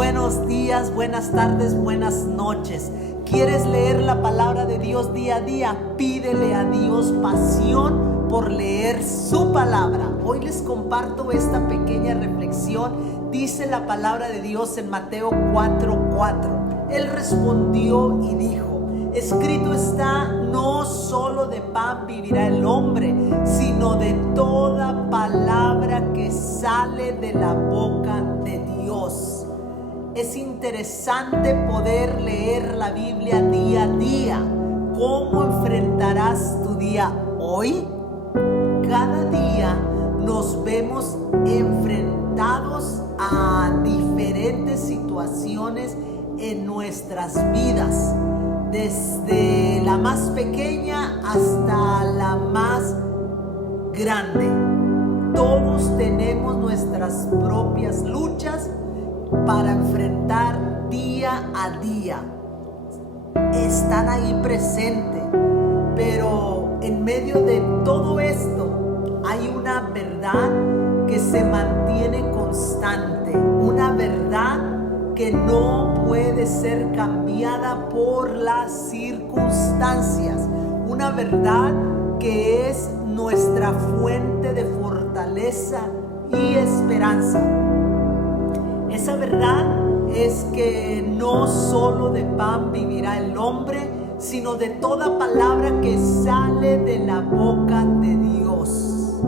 buenos días, buenas tardes, buenas noches. ¿Quieres leer la palabra de Dios día a día? Pídele a Dios pasión por leer su palabra. Hoy les comparto esta pequeña reflexión. Dice la palabra de Dios en Mateo 4:4. Él respondió y dijo: escrito está, no solo de pan vivirá el hombre, sino de toda palabra que sale de la boca de Dios. Es interesante poder leer la Biblia día a día. ¿Cómo enfrentarás tu día hoy? Cada día nos vemos enfrentados a diferentes situaciones en nuestras vidas, desde la más pequeña hasta la más grande. Todos tenemos nuestras propias luchas para enfrentar día a día. Están ahí presentes, pero en medio de todo esto hay una verdad que se mantiene constante, una verdad que no puede ser cambiada por las circunstancias, una verdad que es nuestra fuente de fortaleza y esperanza. Esa verdad es que no solo de pan vivirá el hombre, sino de toda palabra que sale de la boca de Dios.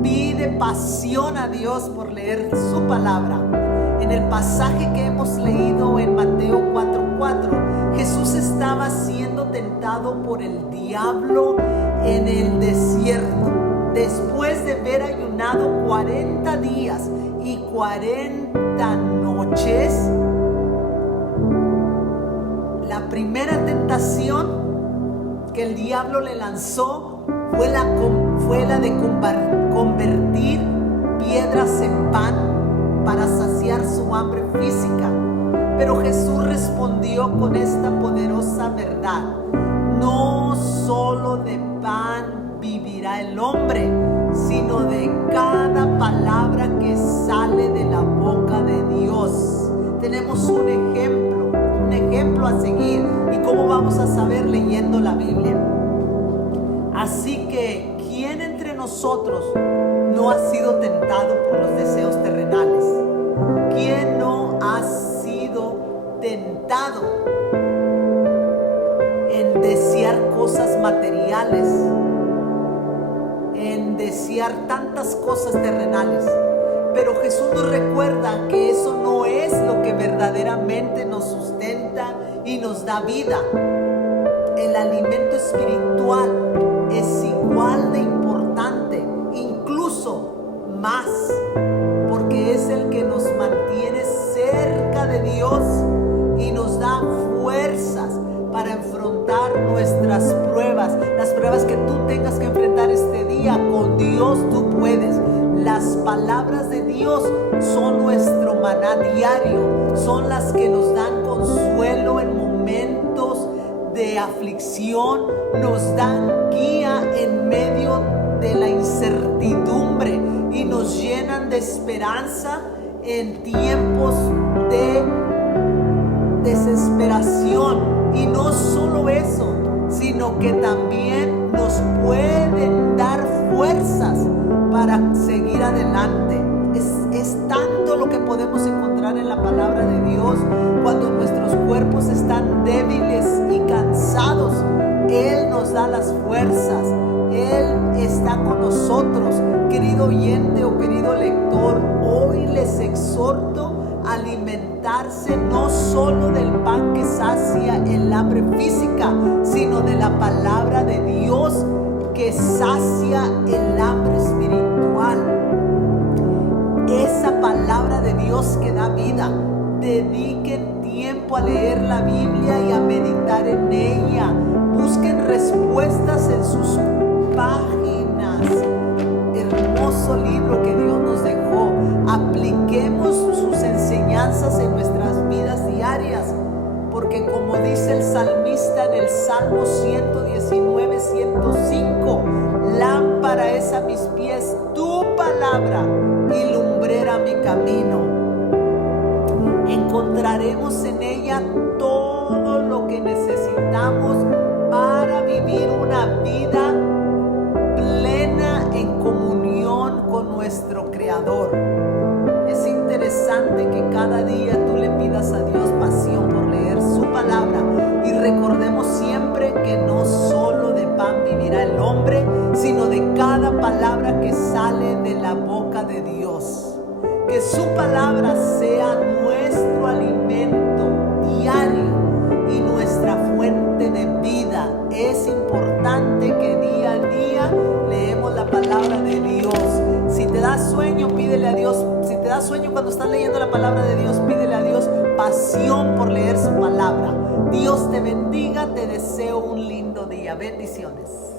Pide pasión a Dios por leer su palabra. En el pasaje que hemos leído en Mateo 4:4, Jesús estaba siendo tentado por el diablo en el desierto. Después de haber ayunado 40 días y 40 noches, la primera tentación que el diablo le lanzó fue la de convertir piedras en pan para saciar su hambre física. Pero Jesús respondió con esta poderosa verdad: no solo de pan vivirá el hombre, sino de cada palabra que sale de la boca de Dios. Tenemos un ejemplo a seguir. ¿Y cómo vamos a saber? Leyendo la Biblia. Así que, ¿quién entre nosotros no ha sido tentado por los deseos terrenales? ¿Quién no ha sido tentado en desear cosas materiales, en desear tantas cosas terrenales? Pero Jesús nos recuerda que eso no es lo que verdaderamente nos sustenta y nos da vida. El alimento espiritual es igual de importante, incluso más, porque es el que nos mantiene cerca de Dios y nos da fuerzas para enfrentar nuestras pruebas, las pruebas que tú tengas que enfrentar este día. Con Dios tú puedes. Las palabras de Dios son nuestro maná diario, son las que nos dan consuelo en momentos de aflicción, nos dan guía en medio de la incertidumbre y nos llenan de esperanza en tiempos de desesperación. Y no solo eso, sino que también nos pueden dar fuerzas para seguir adelante. Es tanto lo que podemos encontrar en la palabra de Dios. Cuando nuestros cuerpos están débiles y cansados, Él nos da las fuerzas. Él está con nosotros. Querido oyente o querido lector, hoy les exhorto a alimentarse no solo del pan que sacia el hambre física, sino de la palabra de Dios que sacia el hambre espiritual. Esa palabra de Dios que da vida. Dediquen tiempo a leer la Biblia y a meditar en ella. Busquen respuestas en sus páginas. Hermoso libro que Dios nos dejó. Apliquemos sus enseñanzas en nuestras vidas diarias, porque como dice el salmista en el Salmo 119:105, lámpara es a mis pies tu palabra y lumbrera mi camino. Encontraremos en ella todo lo que necesitamos para vivir una vida plena en comunión con nuestro Creador. Es interesante que cada día tú le pidas a Dios pasión por leer su palabra y recordemos siempre que no solo de pan vivirá el hombre, sino de cada palabra que sale de la boca de Dios. Que su palabra sea nuestro alimento diario y nuestra fuente de vida. Es importante que día a día leemos la palabra de Dios. Si te da sueño, pídele a Dios. Si te da sueño cuando estás leyendo la palabra de Dios, pídele a Dios pasión por leer su palabra. Dios te bendiga, te deseo un lindo día. Bendiciones.